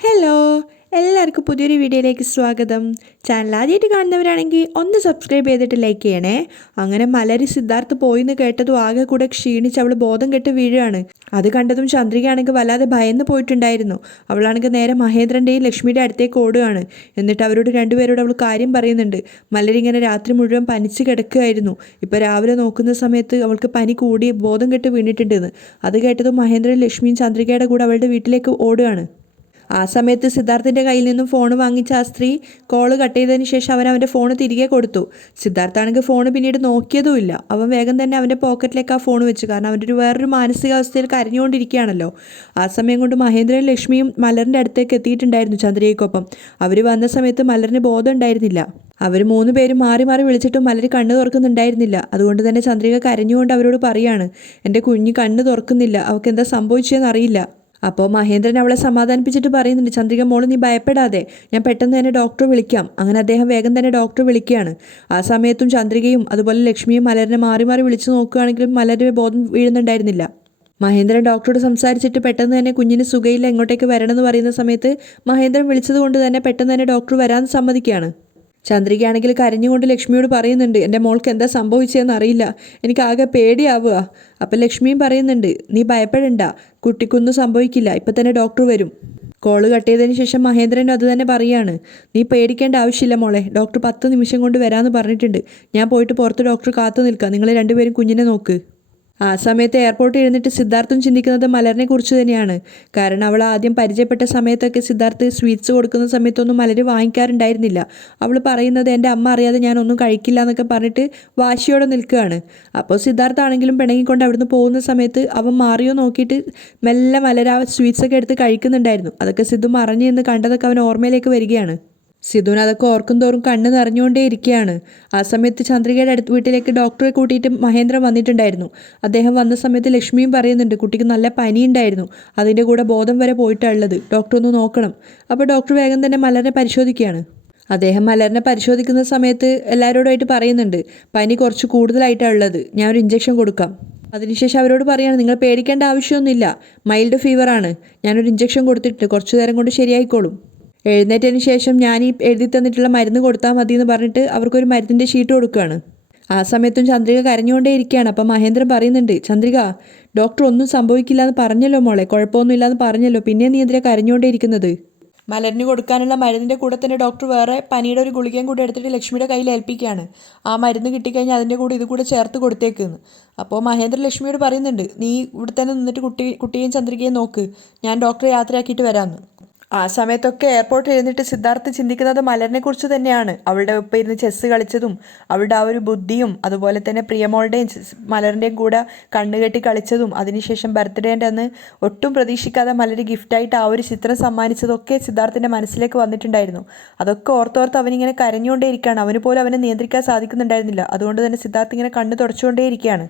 Hello, എല്ലാവർക്കും പുതിയൊരു വീഡിയോയിലേക്ക് സ്വാഗതം. ചാനൽ ആദ്യമായിട്ട് കാണുന്നവരാണെങ്കിൽ ഒന്ന് സബ്സ്ക്രൈബ് ചെയ്തിട്ട് ലൈക്ക് ചെയ്യണേ. അങ്ങനെ മലരി സിദ്ധാർത്ഥ് പോയിന്ന് കേട്ടതും ആകെ കൂടെ ക്ഷീണിച്ച് അവൾ ബോധം കെട്ട് വീഴുകയാണ്. അത് കണ്ടതും ചന്ദ്രികയാണെങ്കിൽ വല്ലാതെ ഭയന്ന് പോയിട്ടുണ്ടായിരുന്നു. അവളാണെങ്കിൽ നേരെ മഹേന്ദ്രൻ്റെയും ലക്ഷ്മിയുടെ അടുത്തേക്ക് ഓടുകയാണ്. എന്നിട്ട് അവരോട് രണ്ടുപേരോട് അവൾ കാര്യം പറയുന്നുണ്ട്. മലരി ഇങ്ങനെ രാത്രി മുഴുവൻ പനിച്ച് കിടക്കുകയായിരുന്നു. ഇപ്പോൾ രാവിലെ നോക്കുന്ന സമയത്ത് അവൾക്ക് പനി കൂടി ബോധം കെട്ട് വീണിട്ടുണ്ടെന്ന്. അത് കേട്ടതും മഹേന്ദ്രൻ ലക്ഷ്മിയും ചന്ദ്രികയുടെ കൂടെ അവളുടെ വീട്ടിലേക്ക് ഓടുകയാണ്. ആ സമയത്ത് സിദ്ധാർത്ഥിൻ്റെ കയ്യിൽ നിന്നും ഫോൺ വാങ്ങിച്ച ആ സ്ത്രീ കോള് കട്ട് ചെയ്തതിന് ശേഷം അവൻ അവൻ്റെ ഫോൺ തിരികെ കൊടുത്തു. സിദ്ധാർത്ഥാണെങ്കിൽ ഫോൺ പിന്നീട് നോക്കിയതുമില്ല. അവൻ വേഗം തന്നെ അവൻ്റെ പോക്കറ്റിലേക്ക് ആ ഫോൺ വെച്ചു. കാരണം അവൻ്റെ വേറൊരു മാനസികാവസ്ഥയിൽ കരഞ്ഞുകൊണ്ടിരിക്കുകയാണല്ലോ. ആ സമയം കൊണ്ട് മഹേന്ദ്രൻ ലക്ഷ്മിയും മലറിൻ്റെ അടുത്തേക്ക് എത്തിയിട്ടുണ്ടായിരുന്നു ചന്ദ്രയ്ക്കൊപ്പം. അവർ വന്ന സമയത്ത് മലറിന് ബോധം ഉണ്ടായിരുന്നില്ല. അവർ മൂന്ന് പേരും മാറി മാറി വിളിച്ചിട്ടും മലര് കണ്ണ് തുറക്കുന്നുണ്ടായിരുന്നില്ല. അതുകൊണ്ട് തന്നെ ചന്ദ്രിക കരഞ്ഞുകൊണ്ട് അവരോട് പറയാണ്, എൻ്റെ കുഞ്ഞ് കണ്ണ് തുറക്കുന്നില്ല, അവൾക്ക് എന്താ സംഭവിച്ചതെന്ന് അറിയില്ല. അപ്പോൾ മഹേന്ദ്രൻ അവളെ സമാധാനിപ്പിച്ചിട്ട് പറയുന്നുണ്ട്, ചന്ദ്രിക മോള് നീ ഭയപ്പെടാതെ, ഞാൻ പെട്ടെന്ന് തന്നെ ഡോക്ടറെ വിളിക്കാം. അങ്ങനെ അദ്ദേഹം വേഗം തന്നെ ഡോക്ടറെ വിളിക്കുകയാണ്. ആ സമയത്തും ചന്ദ്രികയും അതുപോലെ ലക്ഷ്മിയും മലരിനെ മാറി മാറി വിളിച്ചു നോക്കുകയാണെങ്കിലും മലര് ബോധം വീഴുന്നുണ്ടായിരുന്നില്ല. മഹേന്ദ്രൻ ഡോക്ടറോട് സംസാരിച്ചിട്ട് പെട്ടെന്ന് തന്നെ കുഞ്ഞിന് സുഖയില്ല, എങ്ങോട്ടേക്ക് വരണമെന്ന് പറയുന്ന സമയത്ത് മഹേന്ദ്രൻ വിളിച്ചത് കൊണ്ട് തന്നെ പെട്ടെന്ന് തന്നെ ഡോക്ടർ വരാൻ സമ്മതിക്കുകയാണ്. ചന്ദ്രികയാണെങ്കിൽ കരഞ്ഞുകൊണ്ട് ലക്ഷ്മിയോട് പറയുന്നുണ്ട്, എൻ്റെ മോൾക്ക് എന്താ സംഭവിച്ചതെന്ന് അറിയില്ല, എനിക്ക് ആകെ പേടിയാവുക. അപ്പം ലക്ഷ്മിയും പറയുന്നുണ്ട്, നീ ഭയപ്പെടണ്ട, കുട്ടിക്കൊന്നും സംഭവിക്കില്ല, ഇപ്പം തന്നെ ഡോക്ടർ വരും. കോള് കട്ട് ചെയ്തതിന് ശേഷം മഹേന്ദ്രൻ അത് തന്നെ പറയാണ്, നീ പേടിക്കേണ്ട ആവശ്യമില്ല മോളെ, ഡോക്ടർ 10 നിമിഷം കൊണ്ട് വരാമെന്ന് പറഞ്ഞിട്ടുണ്ട്. ഞാൻ പോയിട്ട് പുറത്ത് ഡോക്ടർ കാത്തു നിൽക്കാം, നിങ്ങൾ രണ്ടുപേരും കുഞ്ഞിനെ നോക്ക്. ആ സമയത്ത് എയർപോർട്ടിൽ ഇരുന്നിട്ട് സിദ്ധാർത്ഥും ചിന്തിക്കുന്നത് മലരിനെ കുറിച്ച് തന്നെയാണ്. കാരണം അവൾ ആദ്യം പരിചയപ്പെട്ട സമയത്തൊക്കെ സിദ്ധാർത്ഥ് സ്വീറ്റ്സ് കൊടുക്കുന്ന സമയത്തൊന്നും മലര് വാങ്ങിക്കാറുണ്ടായിരുന്നില്ല. അവൾ പറയുന്നത് എൻ്റെ അമ്മ അറിയാതെ ഞാനൊന്നും കഴിക്കില്ല എന്നൊക്കെ പറഞ്ഞിട്ട് വാശിയോടെ നിൽക്കുകയാണ്. അപ്പോൾ സിദ്ധാർത്ഥാണെങ്കിലും പിണങ്ങിക്കൊണ്ട് അവിടുന്ന് പോകുന്ന സമയത്ത് അവൻ മാറിയോ നോക്കിയിട്ട് മെല്ലെ മലര സ്വീറ്റ്സൊക്കെ എടുത്ത് കഴിക്കുന്നുണ്ടായിരുന്നു. അതൊക്കെ സിദ്ധു മറഞ്ഞു നിന്ന് കണ്ടതൊക്കെ അവൻ ഓർമ്മയിലേക്ക് വരികയാണ്. സിധുവിന് അതൊക്കെ ഓർക്കും തോറും കണ്ണ് നിറഞ്ഞുകൊണ്ടേ ഇരിക്കുകയാണ്. ആ സമയത്ത് ചന്ദ്രികയുടെ അടുത്ത് വീട്ടിലേക്ക് ഡോക്ടറെ കൂട്ടിയിട്ട് മഹേന്ദ്രൻ വന്നിട്ടുണ്ടായിരുന്നു. അദ്ദേഹം വന്ന സമയത്ത് ലക്ഷ്മിയും പറയുന്നുണ്ട്, കുട്ടിക്ക് നല്ല പനിയുണ്ടായിരുന്നു, അതിൻ്റെ കൂടെ ബോധം വരെ പോയിട്ടുള്ളത്, ഡോക്ടർ ഒന്ന് നോക്കണം. അപ്പോൾ ഡോക്ടർ വേഗം തന്നെ മലറിനെ പരിശോധിക്കുകയാണ്. അദ്ദേഹം മലറിനെ പരിശോധിക്കുന്ന സമയത്ത് എല്ലാവരോടായിട്ട് പറയുന്നുണ്ട്, പനി കുറച്ച് കൂടുതലായിട്ടാണ് ഉള്ളത്, ഞാൻ ഒരു ഇഞ്ചക്ഷൻ കൊടുക്കാം. അതിനുശേഷം അവരോട് പറയുകയാണ്, നിങ്ങൾ പേടിക്കേണ്ട ആവശ്യമൊന്നുമില്ല, മൈൽഡ് ഫീവറാണ്, ഞാനൊരു ഇഞ്ചക്ഷൻ കൊടുത്തിട്ട് കുറച്ചു നേരം കൊണ്ട് ശരിയായിക്കോളും. എഴുന്നേറ്റതിന് ശേഷം ഞാൻ ഈ എഴുതി തന്നിട്ടുള്ള മരുന്ന് കൊടുത്താൽ മതി എന്ന് പറഞ്ഞിട്ട് അവർക്കൊരു മരുന്നിൻ്റെ ഷീറ്റ് കൊടുക്കുകയാണ്. ആ സമയത്തും ചന്ദ്രിക കരഞ്ഞുകൊണ്ടേ ഇരിക്കുകയാണ്. അപ്പം മഹേന്ദ്രൻ പറയുന്നുണ്ട്, ചന്ദ്രിക ഡോക്ടർ ഒന്നും സംഭവിക്കില്ല എന്ന് പറഞ്ഞല്ലോ മോളെ, കുഴപ്പമൊന്നുമില്ല എന്ന് പറഞ്ഞല്ലോ, പിന്നെ നീ എന്തിനാ കരഞ്ഞുകൊണ്ടേ ഇരിക്കുന്നത്? മലരിന് കൊടുക്കാനുള്ള മരുന്നിൻ്റെ കൂടെ തന്നെ ഡോക്ടർ വേറെ പനിയുടെ ഒരു ഗുളികയും കൂടെ എടുത്തിട്ട് ലക്ഷ്മിയുടെ കയ്യിൽ ഏൽപ്പിക്കുകയാണ്. ആ മരുന്ന് കിട്ടിക്കഴിഞ്ഞാൽ അതിൻ്റെ കൂടെ ഇത് കൂടെ ചേർത്ത് കൊടുത്തേക്കെന്ന്. അപ്പോൾ മഹേന്ദ്രൻ ലക്ഷ്മിയോട് പറയുന്നുണ്ട്, നീ ഇവിടെ തന്നെ നിന്നിട്ട് കുട്ടിയെയും ചന്ദ്രികയും നോക്ക്, ഞാൻ ഡോക്ടറെ യാത്രയാക്കിയിട്ട് വരാമെന്ന്. ആ സമയത്തൊക്കെ എയർപോർട്ടിൽ ഇരുന്നിട്ട് സിദ്ധാർത്ഥ് ചിന്തിക്കുന്നത് മലരിനെ കുറിച്ച് തന്നെയാണ്. അവളുടെ ഒപ്പം ഇരുന്ന് ചെസ്സ് കളിച്ചതും അവളുടെ ആ ഒരു ബുദ്ധിയും അതുപോലെ തന്നെ പ്രിയമോളുടെയും മലറിൻ്റെയും കൂടെ കണ്ണുകെട്ടി കളിച്ചതും അതിനുശേഷം ബർത്ത്ഡേൻ്റെ അന്ന് ഒട്ടും പ്രതീക്ഷിക്കാതെ മലര് ഗിഫ്റ്റായിട്ട് ആ ഒരു ചിത്രം സമ്മാനിച്ചതൊക്കെ സിദ്ധാർത്ഥിൻ്റെ മനസ്സിലേക്ക് വന്നിട്ടുണ്ടായിരുന്നു. അതൊക്കെ ഓർത്തോർത്ത് അവനിങ്ങനെ കരഞ്ഞുകൊണ്ടേയിരിക്കുകയാണ്. അവന് പോലും അവനെ നിയന്ത്രിക്കാൻ സാധിക്കുന്നുണ്ടായിരുന്നില്ല. അതുകൊണ്ട് തന്നെ സിദ്ധാർത്ഥ് ഇങ്ങനെ കണ്ണ് തുടച്ചുകൊണ്ടേയിരിക്കുകയാണ്.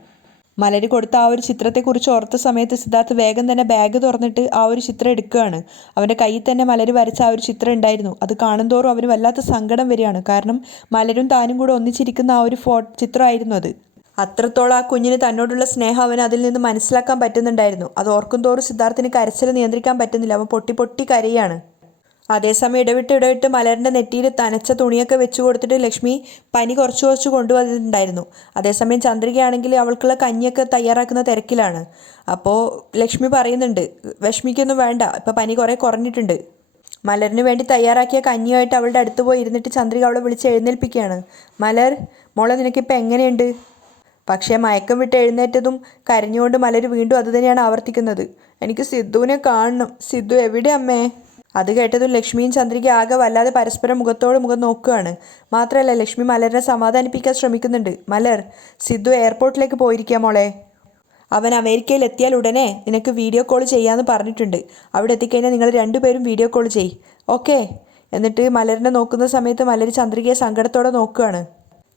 മലര് കൊടുത്ത ആ ഒരു ചിത്രത്തെക്കുറിച്ച് ഓർത്ത സമയത്ത് സിദ്ധാർത്ഥ് വേഗം തന്നെ ബാഗ് തുറന്നിട്ട് ആ ഒരു ചിത്രം എടുക്കുകയാണ്. അവൻ്റെ കയ്യിൽ തന്നെ മലര് വരച്ച ആ ഒരു ചിത്രം ഉണ്ടായിരുന്നു. അത് കാണുന്തോറും അവന് വല്ലാത്ത സങ്കടം വരികയാണ്. കാരണം മലരും താനും കൂടെ ഒന്നിച്ചിരിക്കുന്ന ആ ഒരു ചിത്രമായിരുന്നു അത്. അത്രത്തോളം ആ കുഞ്ഞിന് തന്നോടുള്ള സ്നേഹം അവന് അതിൽ നിന്ന് മനസ്സിലാക്കാൻ പറ്റുന്നുണ്ടായിരുന്നു. അത് ഓർക്കും തോറും സിദ്ധാർത്ഥിന് കരച്ചിൽ നിയന്ത്രിക്കാൻ പറ്റുന്നില്ല. അവൻ പൊട്ടി പൊട്ടി കരയാണ്. അതേസമയം ഇടവിട്ട് മലറിൻ്റെ നെറ്റിയിൽ നനച്ച തുണിയൊക്കെ വെച്ച് കൊടുത്തിട്ട് ലക്ഷ്മി പനി കുറച്ച് കൊണ്ടുവന്നിട്ടുണ്ടായിരുന്നു. അതേസമയം ചന്ദ്രികയാണെങ്കിൽ അവൾക്കുള്ള കഞ്ഞിയൊക്കെ തയ്യാറാക്കുന്ന തിരക്കിലാണ്. അപ്പോൾ ലക്ഷ്മി പറയുന്നുണ്ട്, വിഷമിക്കൊന്നും വേണ്ട, ഇപ്പോൾ പനി കുറേ കുറഞ്ഞിട്ടുണ്ട്. മലറിന് വേണ്ടി തയ്യാറാക്കിയ കഞ്ഞിയായിട്ട് അവളുടെ അടുത്ത് പോയി ഇരുന്നിട്ട് ചന്ദ്രിക അവളെ വിളിച്ച് എഴുന്നേൽപ്പിക്കുകയാണ്. മലർ മോളെ, നിനക്കിപ്പോൾ എങ്ങനെയുണ്ട്? പക്ഷേ മയക്കം വിട്ട് എഴുന്നേറ്റതും കരഞ്ഞുകൊണ്ട് മലർ വീണ്ടും അതുതന്നെയാണ് ആവർത്തിക്കുന്നത്, എനിക്ക് സിദ്ധുവിനെ കാണണം, സിദ്ധു എവിടെ അമ്മേ? അത് കേട്ടതും ലക്ഷ്മിയും ചന്ദ്രിക ആകെ വല്ലാതെ പരസ്പരം മുഖത്തോട് മുഖം നോക്കുകയാണ്. മാത്രമല്ല ലക്ഷ്മി മലറിനെ സമാധാനിപ്പിക്കാൻ ശ്രമിക്കുന്നുണ്ട്. മലർ, സിദ്ധു എയർപോർട്ടിലേക്ക് പോയിരിക്കുക മോളെ, അവൻ അമേരിക്കയിൽ എത്തിയാൽ ഉടനെ നിനക്ക് വീഡിയോ കോൾ ചെയ്യാമെന്ന് പറഞ്ഞിട്ടുണ്ട്. അവിടെ എത്തിക്കഴിഞ്ഞാൽ നിങ്ങൾ രണ്ടുപേരും വീഡിയോ കോൾ ചെയ്യ്, ഓക്കെ? എന്നിട്ട് മലറിനെ നോക്കുന്ന സമയത്ത് മലർ ചന്ദ്രികയെ സങ്കടത്തോടെ നോക്കുകയാണ്.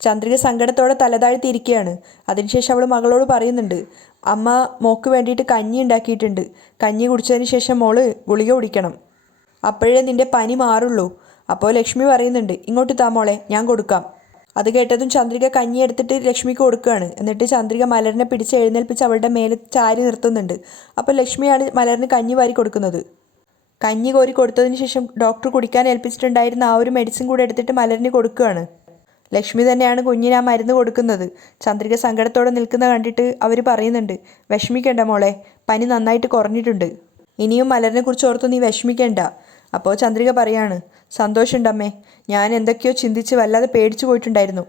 ചന്ദ്രിക സങ്കടത്തോടെ തലതാഴ്ത്തിയിരിക്കുകയാണ്. അതിനുശേഷം അവൾ മകളോട് പറയുന്നുണ്ട്, അമ്മ മോക്ക് വേണ്ടിയിട്ട് കഞ്ഞി ഉണ്ടാക്കിയിട്ടുണ്ട്, കഞ്ഞി കുടിച്ചതിന് ശേഷം മോള് ഗുളിക കുടിക്കണം, അപ്പോഴേ നിന്റെ പനി മാറുള്ളൂ. അപ്പോൾ ലക്ഷ്മി പറയുന്നുണ്ട്, ഇങ്ങോട്ട് താ മോളെ, ഞാൻ കൊടുക്കാം. അത് കേട്ടതും ചന്ദ്രിക കഞ്ഞി എടുത്തിട്ട് ലക്ഷ്മിക്ക് കൊടുക്കുകയാണ്. എന്നിട്ട് ചന്ദ്രിക മലരിനെ പിടിച്ച് എഴുന്നേൽപ്പിച്ച് അവളുടെ മേലെ ചാരി നിർത്തുന്നുണ്ട്. അപ്പോൾ ലക്ഷ്മിയാണ് മലറിന് കഞ്ഞി വാരി കൊടുക്കുന്നത്. കഞ്ഞി കോരി കൊടുത്തതിന് ശേഷം ഡോക്ടർ കുടിക്കാൻ ഏൽപ്പിച്ചിട്ടുണ്ടായിരുന്ന ആ ഒരു മെഡിസിൻ കൂടെ എടുത്തിട്ട് മലരിന് കൊടുക്കുകയാണ്. ലക്ഷ്മി തന്നെയാണ് കുഞ്ഞിന് ആ മരുന്ന് കൊടുക്കുന്നത്. ചന്ദ്രിക സങ്കടത്തോടെ നിൽക്കുന്ന കണ്ടിട്ട് അവർ പറയുന്നുണ്ട്, വിഷമിക്കണ്ട മോളെ, പനി നന്നായിട്ട് കുറഞ്ഞിട്ടുണ്ട്, ഇനിയും മലരിനെ കുറിച്ച് ഓർത്ത് നീ വിഷമിക്കണ്ട. അപ്പോൾ ചന്ദ്രിക പറയാണ്, സന്തോഷമുണ്ടമ്മേ, ഞാൻ എന്തൊക്കെയോ ചിന്തിച്ച് വല്ലാതെ പേടിച്ചു പോയിട്ടുണ്ടായിരുന്നു.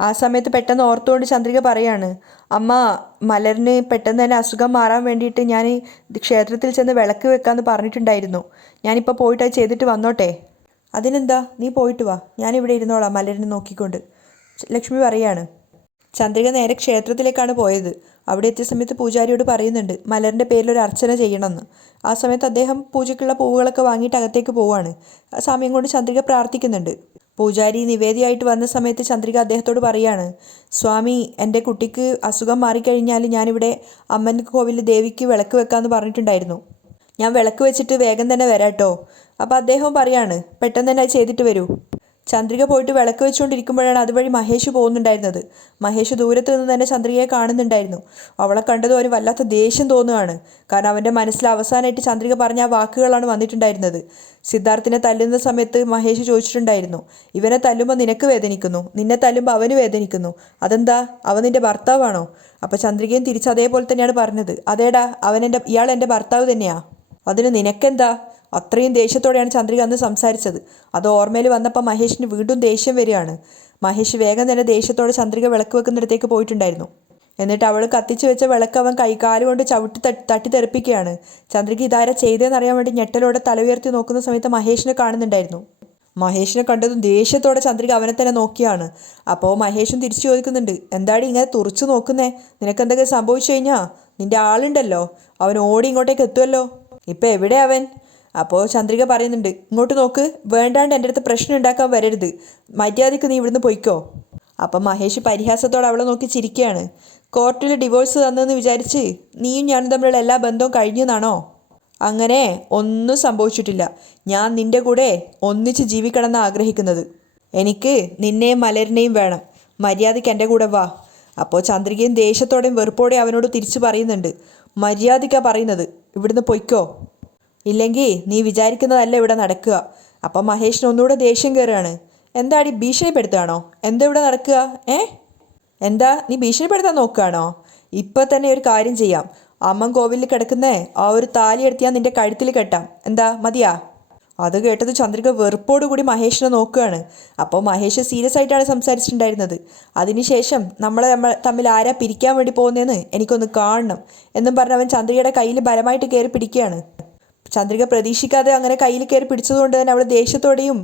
ആ സമയത്ത് പെട്ടെന്ന് ഓർത്തുകൊണ്ട് ചന്ദ്രിക പറയാണ്, അമ്മ, മലരിന് പെട്ടെന്ന് തന്നെ അസുഖം മാറാൻ വേണ്ടിയിട്ട് ഞാൻ ക്ഷേത്രത്തിൽ ചെന്ന് വിളക്ക് വെക്കാമെന്ന് പറഞ്ഞിട്ടുണ്ടായിരുന്നു. ഞാനിപ്പോൾ പോയിട്ട് അത് ചെയ്തിട്ട് വന്നോട്ടെ. അതിനെന്താ, നീ പോയിട്ട് വാ, ഞാനിവിടെ ഇരുന്നോളാം മലരിനെ നോക്കിക്കൊണ്ട്, ലക്ഷ്മി പറയാണ്. ചന്ദ്രിക നേരെ ക്ഷേത്രത്തിലേക്കാണ് പോയത്. അവിടെ എത്തിയ സമയത്ത് പൂജാരിയോട് പറയുന്നുണ്ട് മലരിൻ്റെ പേരിൽ ഒരു അർച്ചന ചെയ്യണമെന്ന്. ആ സമയത്ത് അദ്ദേഹം പൂജയ്ക്കുള്ള പൂവുകളൊക്കെ വാങ്ങിയിട്ട് അകത്തേക്ക് പോവാണ്. ആ സമയം കൊണ്ട് ചന്ദ്രിക പ്രാർത്ഥിക്കുന്നുണ്ട്. പൂജാരി നിവേദിയായിട്ട് വന്ന സമയത്ത് ചന്ദ്രിക അദ്ദേഹത്തോട് പറയാണ്, സ്വാമി, എൻ്റെ കുട്ടിക്ക് അസുഖം മാറിക്കഴിഞ്ഞാൽ ഞാനിവിടെ അമ്മൻ കോവിലിൽ ദേവിക്ക് വിളക്ക് വെക്കാമെന്ന് പറഞ്ഞിട്ടുണ്ടായിരുന്നു. ഞാൻ വിളക്ക് വെച്ചിട്ട് വേഗം തന്നെ വരാട്ടോ. അപ്പോൾ അദ്ദേഹം പറയാണ്, പെട്ടെന്ന് തന്നെ അത് ചെയ്തിട്ട് വരൂ. ചന്ദ്രിക പോയിട്ട് വിളക്ക് വെച്ചുകൊണ്ടിരിക്കുമ്പോഴാണ് അതുവഴി മഹേഷ് പോകുന്നുണ്ടായിരുന്നത്. മഹേഷ് ദൂരത്ത് നിന്ന് തന്നെ ചന്ദ്രികയെ കാണുന്നുണ്ടായിരുന്നു. അവളെ കണ്ടതും അവന് വല്ലാത്ത ദേഷ്യം തോന്നുകയാണ്. കാരണം അവൻ്റെ മനസ്സിൽ അവസാനമായിട്ട് ചന്ദ്രിക പറഞ്ഞ ആ വാക്കുകളാണ് വന്നിട്ടുണ്ടായിരുന്നത്. സിദ്ധാർത്ഥിനെ തല്ലുന്ന സമയത്ത് മഹേഷ് ചോദിച്ചിട്ടുണ്ടായിരുന്നു, ഇവനെ തല്ലുമ്പോൾ നിനക്ക് വേദനിക്കുന്നു, നിന്നെ തല്ലുമ്പോൾ അവന് വേദനിക്കുന്നു, അതെന്താ, അവൻ നിൻ്റെ ഭർത്താവാണോ? അപ്പോൾ ചന്ദ്രികയും തിരിച്ച് അതേപോലെ തന്നെയാണ് പറഞ്ഞത്, അതേടാ, ഇയാൾ എൻ്റെ ഭർത്താവ് തന്നെയാ, അതിന് നിനക്കെന്താ? അത്രയും ദേഷ്യത്തോടെയാണ് ചന്ദ്രിക അന്ന് സംസാരിച്ചത്. അത് ഓർമ്മയിൽ വന്നപ്പോൾ മഹേഷിന് വീണ്ടും ദേഷ്യം വരികയാണ്. മഹേഷ് വേഗം തന്നെ ദേഷ്യത്തോടെ ചന്ദ്രിക വിളക്ക് വെക്കുന്നിടത്തേക്ക് പോയിട്ടുണ്ടായിരുന്നു. എന്നിട്ട് അവൾ കത്തിച്ചു വെച്ച വിളക്ക് അവൻ കൈകാലുകൊണ്ട് ചവിട്ടി തട്ടി തെറിപ്പിക്കുകയാണ്. ചന്ദ്രിക ഇതാരെ ചെയ്തതെന്നറിയാൻ വേണ്ടി ഞെട്ടലോടെ തല ഉയർത്തി നോക്കുന്ന സമയത്ത് മഹേഷിനെ കാണുന്നുണ്ടായിരുന്നു. മഹേഷിനെ കണ്ടതും ദേഷ്യത്തോടെ ചന്ദ്രിക അവനെ തന്നെ നോക്കിയാണ്. അപ്പോൾ മഹേഷും തിരിച്ചു ചോദിക്കുന്നുണ്ട്, എന്താടി ഇങ്ങനെ തുറച്ചു നോക്കുന്നേ, നിനക്കെന്തൊക്കെ സംഭവിച്ചു കഴിഞ്ഞാൽ നിൻ്റെ ആളുണ്ടല്ലോ, അവൻ ഓടി ഇങ്ങോട്ടേക്ക് എത്തുമല്ലോ, ഇപ്പം എവിടെ അവൻ? അപ്പോൾ ചന്ദ്രിക പറയുന്നുണ്ട്, ഇങ്ങോട്ട് നോക്ക്, വേണ്ടാണ്ട് എൻ്റെ അടുത്ത് പ്രശ്നം ഉണ്ടാക്കാൻ വരരുത്, മര്യാദയ്ക്ക് നീ ഇവിടുന്ന് പൊയ്ക്കോ. അപ്പം മഹേഷ് പരിഹാസത്തോടെ അവളെ നോക്കി ചിരിക്കുകയാണ്. കോർട്ടിൽ ഡിവോഴ്സ് തന്നെന്ന് വിചാരിച്ച് നീയും ഞാനും തമ്മിലുള്ള എല്ലാ ബന്ധവും കഴിഞ്ഞു എന്നാണോ? അങ്ങനെ ഒന്നും സംഭവിച്ചിട്ടില്ല. ഞാൻ നിൻ്റെ കൂടെ ഒന്നിച്ച് ജീവിക്കണം എന്ന് ആഗ്രഹിക്കുന്നത്. എനിക്ക് നിന്നെയും മലരിനെയും വേണം, മര്യാദയ്ക്ക് എൻ്റെ കൂടെ വാ. അപ്പോൾ ചന്ദ്രികയും ദേഷ്യത്തോടെയും വെറുപ്പോടെയും അവനോട് തിരിച്ചു പറയുന്നുണ്ട്, മര്യാദയ്ക്കാണ് പറയുന്നത്, ഇവിടുന്ന് പൊയ്ക്കോ, ഇല്ലെങ്കിൽ നീ വിചാരിക്കുന്നതല്ല ഇവിടെ നടക്കുക. അപ്പം മഹേഷിന് ഒന്നുകൂടെ ദേഷ്യം കയറുകയാണ്. എന്താടി, ഭീഷണിപ്പെടുത്തുകയാണോ? എന്താ ഇവിടെ നടക്കുക? എന്താ നീ ഭീഷണിപ്പെടുത്താൻ നോക്കുകയാണോ? ഇപ്പം തന്നെ ഒരു കാര്യം ചെയ്യാം, അമ്മൻ കോവിലിൽ കിടക്കുന്ന ആ ഒരു താലി എടുത്ത് ഞാൻ നിൻ്റെ കഴുത്തിൽ കെട്ടാം, എന്താ, മതിയാ? അത് കേട്ടത് ചന്ദ്രിക വെറുപ്പോടുകൂടി മഹേഷിനെ നോക്കുകയാണ്. അപ്പോൾ മഹേഷ് സീരിയസ് ആയിട്ടാണ് സംസാരിച്ചിട്ടുണ്ടായിരുന്നത്. അതിനുശേഷം നമ്മൾ തമ്മിൽ ആരാ പിരിക്കാൻ വേണ്ടി പോകുന്നതെന്ന് എനിക്കൊന്ന് കാണണം എന്നും പറഞ്ഞ് അവൻ ചന്ദ്രികയുടെ കയ്യിൽ ബലമായിട്ട് കയറി പിടിക്കുകയാണ്. ചന്ദ്രിക പ്രതീക്ഷിക്കാതെ അങ്ങനെ കയ്യിൽ കയറി പിടിച്ചതുകൊണ്ട് തന്നെ അവൾ ദേഷ്യത്തോടെയും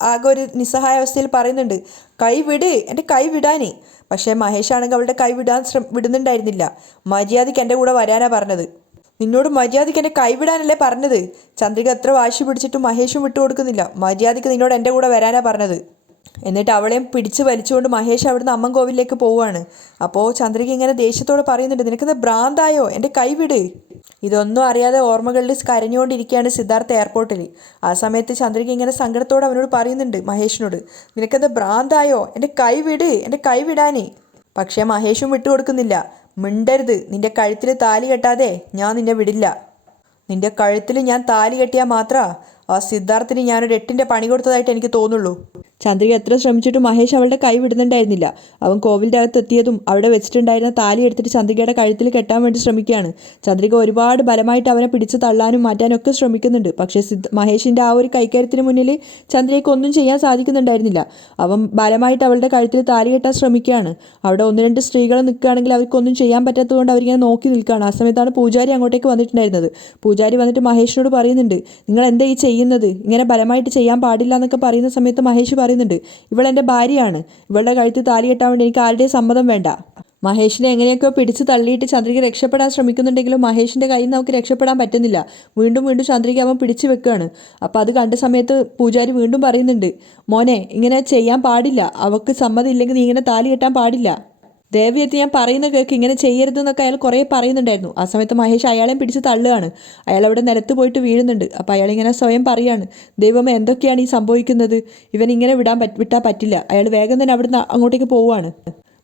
ആകെ ഒരു നിസ്സഹായ അവസ്ഥയിൽ പറയുന്നുണ്ട്, കൈ വിട്, എൻ്റെ കൈ വിടാനേ. പക്ഷേ മഹേഷാണെങ്കിൽ അവളുടെ കൈ വിടുന്നുണ്ടായിരുന്നില്ല. മര്യാദയ്ക്ക് എൻ്റെ കൂടെ വരാനാ പറഞ്ഞത്, നിന്നോട് മര്യാദയ്ക്ക് എൻ്റെ കൈ വിടാനല്ലേ പറഞ്ഞത്. ചന്ദ്രിക എത്ര വാശി പിടിച്ചിട്ടും മഹേഷും വിട്ടുകൊടുക്കുന്നില്ല. മര്യാദയ്ക്ക് നിന്നോട് എൻ്റെ കൂടെ വരാനാ പറഞ്ഞത്. എന്നിട്ട് അവളെയും പിടിച്ച് വലിച്ചുകൊണ്ട് മഹേഷ് അവിടുന്ന് അമ്മൻ കോവിലേക്ക് പോവുകയാണ്. അപ്പോൾ ചന്ദ്രിക ഇങ്ങനെ ദേഷ്യത്തോടെ പറയുന്നുണ്ട്, നിനക്കെന്താ ഭ്രാന്തായോ, എൻ്റെ കൈ വിട്. ഇതൊന്നും അറിയാതെ ഓർമ്മകളിൽ കരഞ്ഞുകൊണ്ടിരിക്കുകയാണ് സിദ്ധാർത്ഥ എയർപോർട്ടിൽ. ആ സമയത്ത് ചന്ദ്രിക ഇങ്ങനെ സങ്കടത്തോടെ അവനോട് പറയുന്നുണ്ട്, മഹേഷിനോട്, നിനക്കെന്താ ഭ്രാന്തായോ, എൻ്റെ കൈ വിട്, എൻ്റെ കൈ വിടാനേ. പക്ഷേ മഹേഷും വിട്ടുകൊടുക്കുന്നില്ല. മിണ്ടരുത്, നിൻ്റെ കഴുത്തിൽ താലി കെട്ടാതെ ഞാൻ നിന്നെ വിടില്ല. നിൻ്റെ കഴുത്തിൽ ഞാൻ താലി കെട്ടിയാൽ മാത്രമേ ആ സിദ്ധാർത്ഥിന് ഞാനൊരു 8ൻ്റെ പണി കൊടുത്തതായിട്ട് എനിക്ക് തോന്നുള്ളൂ. ചന്ദ്രിക എത്ര ശ്രമിച്ചിട്ടും മഹേഷ് അവളുടെ കൈ വിടുന്നുണ്ടായിരുന്നില്ല. അവൻ കോവിലിൻ്റെ അകത്ത് എത്തിയതും അവിടെ വെച്ചിട്ടുണ്ടായിരുന്ന താലി എടുത്തിട്ട് ചന്ദ്രികയുടെ കഴുത്തിൽ കെട്ടാൻ വേണ്ടി ശ്രമിക്കുകയാണ്. ചന്ദ്രിക ഒരുപാട് ബലമായിട്ട് അവനെ പിടിച്ച് തള്ളാനും മാറ്റാനും ഒക്കെ ശ്രമിക്കുന്നുണ്ട്. പക്ഷേ മഹേഷിൻ്റെ ആ ഒരു കൈക്കരുത്തിന് മുന്നിൽ ചന്ദ്രികയ്ക്ക് ഒന്നും ചെയ്യാൻ സാധിക്കുന്നുണ്ടായിരുന്നില്ല. അവൻ ബലമായിട്ട് അവളുടെ കഴുത്തിൽ താലി കെട്ടാൻ ശ്രമിക്കുകയാണ്. അവിടെ 1-2 സ്ത്രീകൾ നിൽക്കുകയാണെങ്കിൽ അവർക്കൊന്നും ചെയ്യാൻ പറ്റാത്തതുകൊണ്ട് അവരിങ്ങനെ നോക്കി നിൽക്കുകയാണ്. ആ സമയത്താണ് പൂജാരി അങ്ങോട്ടേക്ക് വന്നിട്ടുണ്ടായിരുന്നത്. പൂജാരി വന്നിട്ട് മഹേഷിനോട് പറയുന്നുണ്ട്, നിങ്ങൾ എന്താ ഈ ചെയ്യുന്നത്, ഇങ്ങനെ ബലമായിട്ട് ചെയ്യാൻ പാടില്ല എന്നൊക്കെ പറയുന്ന സമയത്ത് മഹേഷ് പറയുന്നുണ്ട്, ഇവളെൻ്റെ ഭാര്യയാണ്, ഇവളുടെ കഴുത്തിൽ താലി കെട്ടാൻ വേണ്ടി എനിക്ക് ആരുടെയും സമ്മതം വേണ്ട. മഹേഷിനെ എങ്ങനെയൊക്കെ പിടിച്ച് തള്ളിയിട്ട് ചന്ദ്രിക രക്ഷപ്പെടാൻ ശ്രമിക്കുന്നുണ്ടെങ്കിലും മഹേഷിൻ്റെ കയ്യിൽ നിന്ന് നമുക്ക് രക്ഷപ്പെടാൻ പറ്റുന്നില്ല. വീണ്ടും വീണ്ടും ചന്ദ്രിക അവൻ പിടിച്ചു വെക്കുകയാണ്. അപ്പോൾ അത് കണ്ട സമയത്ത് പൂജാരി വീണ്ടും പറയുന്നുണ്ട്, മോനെ, ഇങ്ങനെ ചെയ്യാൻ പാടില്ല, അവൾക്ക് സമ്മതം ഇല്ലെങ്കിൽ നീ ഇങ്ങനെ താലി കെട്ടാൻ പാടില്ല, ദേവിയെത്തി ഞാൻ പറയുന്ന കേൾക്ക്, ഇങ്ങനെ ചെയ്യരുതെന്നൊക്കെ അയാൾ കുറേ പറയുന്നുണ്ടായിരുന്നു. ആ സമയത്ത് മഹേഷ് അയാളെയും പിടിച്ച് തള്ളുകയാണ്. അയാൾ അവിടെ നിലത്ത് പോയിട്ട് വീഴുന്നുണ്ട്. അപ്പോൾ അയാളിങ്ങനെ സ്വയം പറയാണ്, ദൈവമേ, എന്തൊക്കെയാണ് ഈ സംഭവിക്കുന്നത്, ഇവനിങ്ങനെ വിട്ടാൽ പറ്റില്ല. അയാൾ വേഗം തന്നെ അവിടുന്ന് അങ്ങോട്ടേക്ക് പോവുകയാണ്.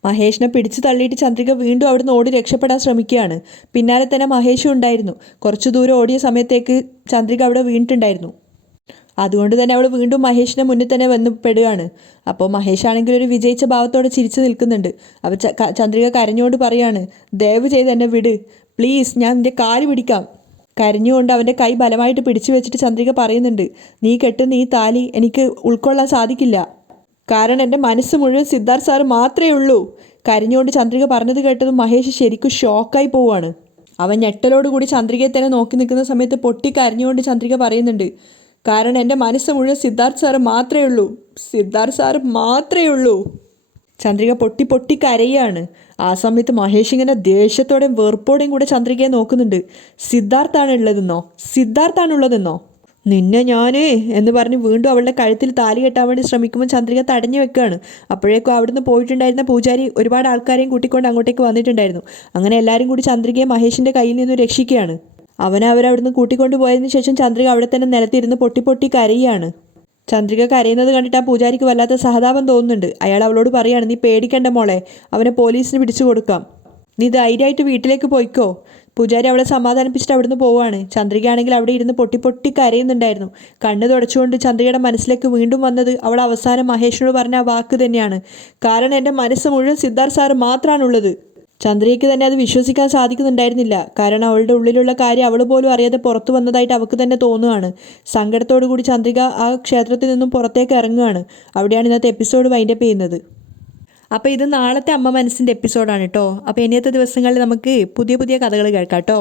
മഹേഷിനെ പിടിച്ചു തള്ളിയിട്ട് ചന്ദ്രിക വീണ്ടും അവിടുന്ന് ഓടി രക്ഷപ്പെടാൻ ശ്രമിക്കുകയാണ്. പിന്നാലെ തന്നെ മഹേഷും ഉണ്ടായിരുന്നു. കുറച്ചു ദൂരം ഓടിയ സമയത്തേക്ക് ചന്ദ്രിക അവിടെ വീണിട്ടുണ്ടായിരുന്നു. അതുകൊണ്ട് തന്നെ അവൾ വീണ്ടും മഹേഷിൻ്റെ മുന്നിൽ തന്നെ വന്ന് പെടുകയാണ്. അപ്പോൾ മഹേഷ് ആണെങ്കിൽ ഒരു വിജയിച്ച ഭാവത്തോടെ ചിരിച്ചു നിൽക്കുന്നുണ്ട്. അപ്പോൾ ചന്ദ്രിക കരഞ്ഞുകൊണ്ട് പറയാണ്, ദയവ് ചെയ്ത് എന്നെ വിട് പ്ലീസ്, ഞാൻ നിൻ്റെ കാല് പിടിക്കാം. കരഞ്ഞുകൊണ്ട് അവൻ്റെ കൈ ബലമായിട്ട് പിടിച്ചു വെച്ചിട്ട് ചന്ദ്രിക പറയുന്നുണ്ട്, നീ കെട്ടുന്ന ഈ താലി എനിക്ക് ഉൾക്കൊള്ളാൻ സാധിക്കില്ല. കാരണം എൻ്റെ മനസ്സ് മുഴുവൻ സിദ്ധാർത്ഥ് സാറ് മാത്രമേ ഉള്ളൂ. കരഞ്ഞുകൊണ്ട് ചന്ദ്രിക പറഞ്ഞത് കേട്ടതും മഹേഷ് ശരിക്കും ഷോക്കായി പോവുകയാണ്. അവൻ ഞെട്ടലോടുകൂടി ചന്ദ്രികയെ തന്നെ നോക്കി നിൽക്കുന്ന സമയത്ത് പൊട്ടി കരഞ്ഞുകൊണ്ട് ചന്ദ്രിക പറയുന്നുണ്ട്, കാരണം എൻ്റെ മനസ്സ് മുഴുവൻ സിദ്ധാർത്ഥ് സാറ് മാത്രമേ ഉള്ളൂ, സിദ്ധാർത്ഥ് സാറ് മാത്രമേ ഉള്ളൂ. ചന്ദ്രിക പൊട്ടി പൊട്ടി കരയാണ്. ആ സമയത്ത് മഹേഷ് ഇങ്ങനെ ദേഷ്യത്തോടെയും വെറുപ്പോടെയും കൂടെ ചന്ദ്രികയെ നോക്കുന്നുണ്ട്. സിദ്ധാർത്ഥാണുള്ളതെന്നോ നിന്നെ ഞാൻ എന്ന് പറഞ്ഞ് വീണ്ടും അവളുടെ കഴുത്തിൽ താലി കെട്ടാൻ വേണ്ടി ശ്രമിക്കുമ്പോൾ ചന്ദ്രിക തടഞ്ഞു വെക്കുകയാണ്. അപ്പോഴേക്കും അവിടുന്ന് പോയിട്ടുണ്ടായിരുന്ന പൂജാരി ഒരുപാട് ആൾക്കാരെയും കൂട്ടിക്കൊണ്ട് അങ്ങോട്ടേക്ക് വന്നിട്ടുണ്ടായിരുന്നു. അങ്ങനെ എല്ലാവരും കൂടി ചന്ദ്രികയെ മഹേഷിൻ്റെ കയ്യിൽ നിന്നും രക്ഷിക്കുകയാണ്. അവരവിടുന്ന് കൂട്ടിക്കൊണ്ട് പോയതിന് ശേഷം ചന്ദ്രിക അവിടെ തന്നെ നിലത്തിരുന്ന് പൊട്ടി പൊട്ടി കരയുകയാണ്. ചന്ദ്രിക കരയുന്നത് കണ്ടിട്ട് ആ പൂജാരിക്ക് വല്ലാത്ത സഹതാപം തോന്നുന്നുണ്ട്. അയാൾ അവളോട് പറയാണ്, നീ പേടിക്കണ്ട മോളെ, അവനെ പോലീസിന് പിടിച്ചു കൊടുക്കാം, നീ ധൈര്യമായിട്ട് വീട്ടിലേക്ക് പോയിക്കോ. പൂജാരി അവളെ സമാധാനിപ്പിച്ചിട്ട് അവിടുന്ന് പോവുകയാണ്. ചന്ദ്രികയാണെങ്കിൽ അവിടെ ഇരുന്ന് പൊട്ടി പൊട്ടി കരയുന്നുണ്ടായിരുന്നു. കണ്ണ് തുടച്ചുകൊണ്ട് ചന്ദ്രികയുടെ മനസ്സിലേക്ക് വീണ്ടും വന്നത് അവൾ അവസാനം മഹേഷിനോട് പറഞ്ഞ ആ വാക്ക് തന്നെയാണ്, കാരണം എൻ്റെ മനസ്സ് മുഴുവൻ സിദ്ധാർത്ഥ് സാറ് മാത്രമാണുള്ളത്. ചന്ദ്രികയ്ക്ക് തന്നെ അത് വിശ്വസിക്കാൻ സാധിക്കുന്നുണ്ടായിരുന്നില്ല. കാരണം അവളുടെ ഉള്ളിലുള്ള കാര്യം അവൾ പോലും അറിയാതെ പുറത്തു വന്നതായിട്ട് അവൾക്ക് തന്നെ തോന്നുകയാണ്. സങ്കടത്തോടു കൂടി ചന്ദ്രിക ആ ക്ഷേത്രത്തിൽ നിന്നും പുറത്തേക്ക് ഇറങ്ങുകയാണ്. അവിടെയാണ് ഇന്നത്തെ എപ്പിസോഡ് വൈൻഡപ്പ് ചെയ്യുന്നത്. അപ്പോൾ ഇത് നാളത്തെ അമ്മ മനസ്സിൻ്റെ എപ്പിസോഡാണ് കേട്ടോ. അപ്പോൾ ഇനിയത്തെ ദിവസങ്ങളിൽ നമുക്ക് പുതിയ പുതിയ കഥകൾ കേൾക്കാം കേട്ടോ.